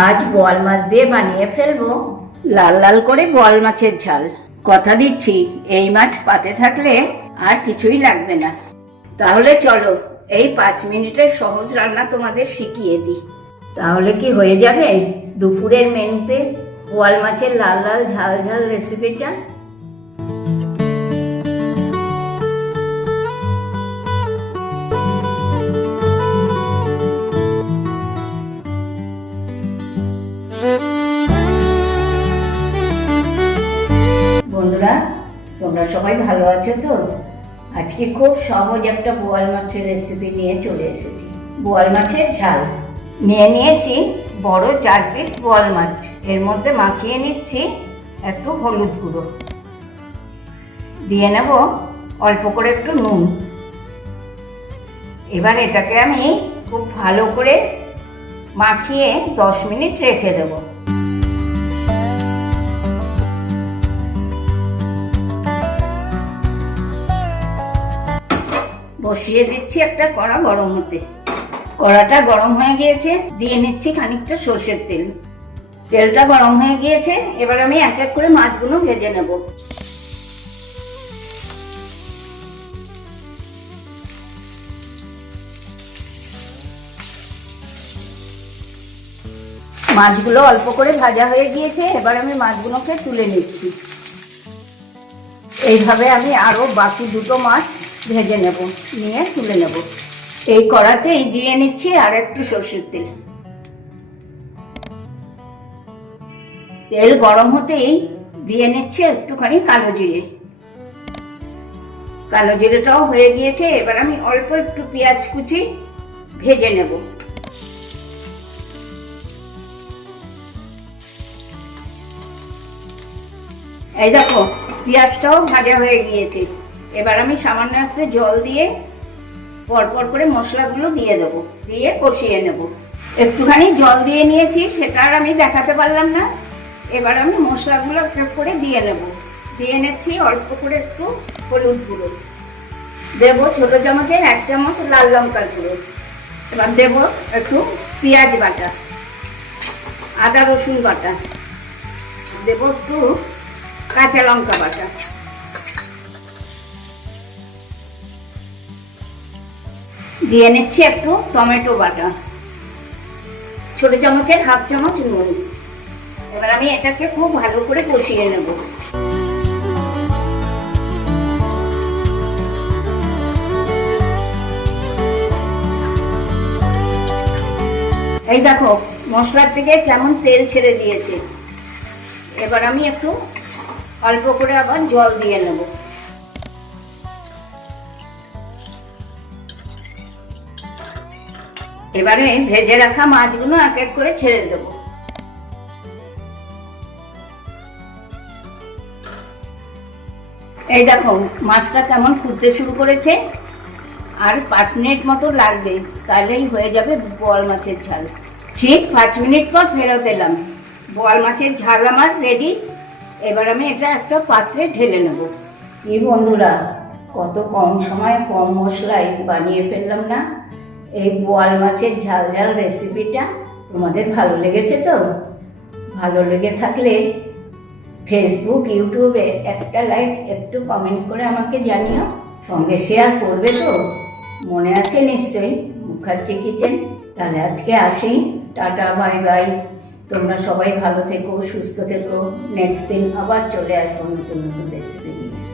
আজ বোয়াল মাছ দিয়ে বানিয়ে ফেলবো লাল লাল করে বোয়াল মাছের ঝাল। কথা দিচ্ছি এই মাছ পাতে থাকলে আর কিছুই লাগবে না। তাহলে চলো এই 5 মিনিটের সহজ রান্না তোমাদের শিখিয়ে দিই। তাহলে কি হয়ে যাবে দুপুরের মেনুতে বোয়াল মাছের লাল লাল ঝাল ঝাল রেসিপিটা। বন্ধুরা, তোমরা সবাই ভালো আছো তো? আজকে খুব সহজ একটা বোয়াল মাছের রেসিপি নিয়ে চলে এসেছি। বোয়াল মাছের ঝাল নিয়েছি বড় 4 পিস বোয়াল মাছ। এর মধ্যে মাখিয়ে নিচ্ছি একটু হলুদ গুঁড়ো, দিয়ে নেব অল্প করে একটু নুন। এবার এটাকে আমি খুব ভালো করে মাখিয়ে 10 মিনিট রেখে দেবো। বসিয়ে দিচ্ছি একটা কড়া গরম হতে। কড়াটা গরম হয়ে গিয়েছে, দিয়ে নিচ্ছি খানিকটা সর্ষের তেল। তেলটা গরম হয়ে গিয়েছে, এবার আমি এক এক করে মাছগুলো ভেজে নেব। মাছগুলো অল্প করে ভাজা হয়ে গিয়েছে, এবার আমি মাছগুলোকে তুলে নিচ্ছি। এইভাবে আমি আরো বাকি দুটো মাছ ভেজে নেব, নিয়ে তুলে নেব। এই কড়াতেই দিয়ে নিচ্ছি আর একটু সরষের তেল। তেল গরম হতেই দিয়ে নিচ্ছি একটুখানি কালো জিরে। কালো জিরেটাও হয়ে গিয়েছে, এবার আমি অল্প একটু পেঁয়াজ কুচি ভেজে নেব। এই দেখো পেঁয়াজটাও ভাজা হয়ে গিয়েছে। এবার আমি সামান্য একটু জল দিয়ে পরপর করে মশলাগুলো দিয়ে দেবো, দিয়ে কষিয়ে নেব। একটুখানি জল দিয়ে নিয়েছি, সেটা আর আমি দেখাতে পারলাম না। এবার আমি মশলাগুলো করে দিয়ে নেব। দিয়ে নিচ্ছি অল্প করে একটু হলুদ গুঁড়ো, দেবো ছোট চামচের 1 চামচ লাল লঙ্কার গুঁড়ো। এবার দেবো একটু পেঁয়াজ বাটা, আদা রসুন বাটা, দেবো একটু কাঁচা লঙ্কা বাটা, দিয়ে নিচ্ছি একটু টমেটো বাটা, ছোট চামচের 1/2 চামচ নুন। এবার আমি এটাকে খুব ভালো করে কষিয়ে নেব। এই দেখো মশলার থেকে কেমন তেল ছেড়ে দিয়েছে। এবার আমি একটু অল্প করে আবার জল দিয়ে নেব। এবারে ভেজে রাখা মাছগুলো এক এক করে ছেড়ে দেব। এই দেখো মাছটা কেমন ফুটতে শুরু করেছে। আর 5 মিনিট মতো লাগবে, তাহলেই হয়ে যাবে বোয়াল মাছের ঝাল। ঠিক 5 মিনিট পর ফেরত এলাম। বোয়াল মাছের ঝাল আমার রেডি। এবার আমি এটা একটা পাত্রে ঢেলে নেব। কি বন্ধুরা, কত কম সময়ে কম মশলায় বানিয়ে ফেললাম না এই বোয়াল মাছের ঝাল ঝাল রেসিপিটা। তোমাদের ভালো লেগেছে তো? ভালো লেগে থাকলে ফেসবুক ইউটিউবে একটা লাইক একটু কমেন্ট করে আমাকে জানিও। সঙ্গে শেয়ার করবে তো? মনে আছে নিশ্চয়ই মুখার্জি কিচেন। তাহলে আজকে আসি, টাটা বাই বাই। তোমরা সবাই ভালো থেকো, সুস্থ থেকো। নেক্সট দিন আবার চলে আসবো নতুন নতুন রেসিপি নিয়ে।